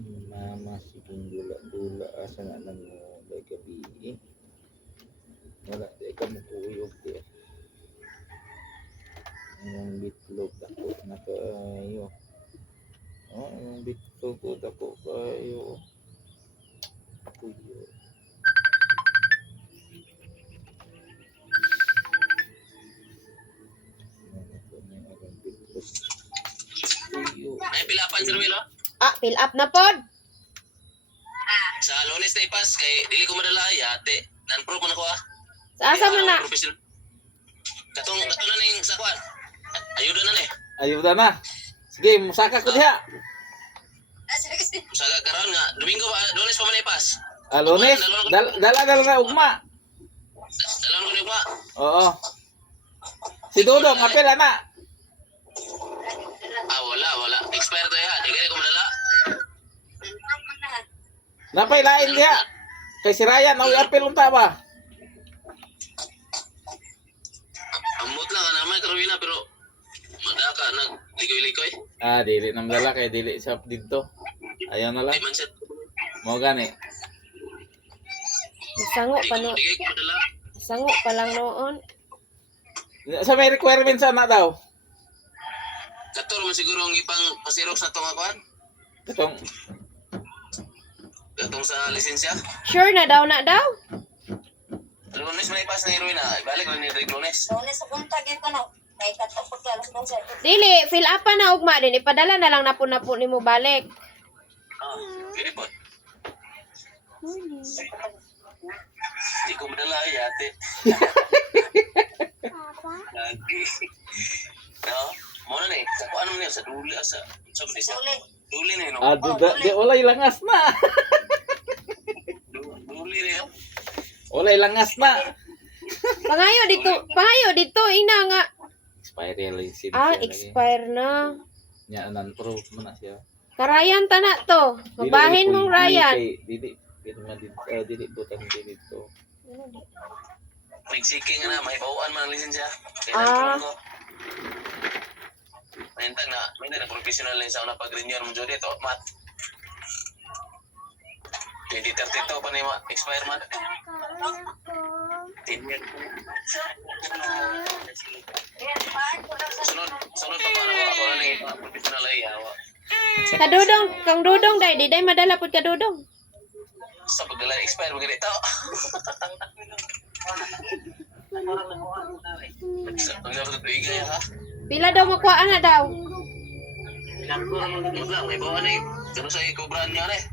Mama, siging dula-dula. Asa nga lang mo day gabi eh. Wala, di ka mo kuyog eh. Yung bitlog ako na kayo. Oh, yung bitlog ko ako kayo. Kuyo. Kuyo. Ay, pilapan si Ruel, Ah, fill up na pod. Sa Lunes na ipas, kay dili ko madala ate. Non-pro man ako Sa asa man na? Katong na ning sakwan. Ayuda na ni. Ayuda na. Sige, musaka ko diha. Usaga karon nga Domingo ba Lunes pa man ipas. Lunes, dala na ugma. Dalan ko ni ma. Oo. Si Dudong, apel na. Wala. Expire to ya. Di ko madala. Napay lain diha. Kay si Ryan, ang apel unta ba? Amot lang ang namay Carolina pero madaka nag likoy-likoy. Dili nang dala kay dili sa dito. Ayaw na lang. Di man set. Mo gani. Sango pa no. Di ko madala. Sango pa lang noon. Sa may requirements na daw. Kator man siguro ang ipang pasirox na tong akuan. Katong sa lisensya. Sure na daw na daw. Lunes may ipas na Ruel na. Ibalik lang ni Lunes. Lunes sa punta gid ko no. Kay katapos ka alas 12. Dili, fill up pa na ugma din. Ipadala na lang na po nimo balik. Pwede po. Di ko madala ate. Lagi. No? Muna na sa kung ano niya, sa duli, sa duli na yun. Di ulay langas na. Duli na yun. Ulay langas na. Pangayo dito ina nga. Expire license. Expire na. Nya non-pro man na siya. Karayan ta na to. Magbahin mong Ryan. Dili butan dito. Nagsiking na, may bawaan man ang lisensya. Mayintag na, may na professional na sa una pag-renew mo dito, mat. 2032 pa na yung expire man. 10 years. Sunod pa paano ako na yung professional ay hawa. Kang Dudong day, di day madala pud ka Dudong. Sa pagdala expire mo ganito. Ang dapat ito igay ha? Pila daw makuha na daw. May bawa na yung gano'n sa ikubraan niya na eh.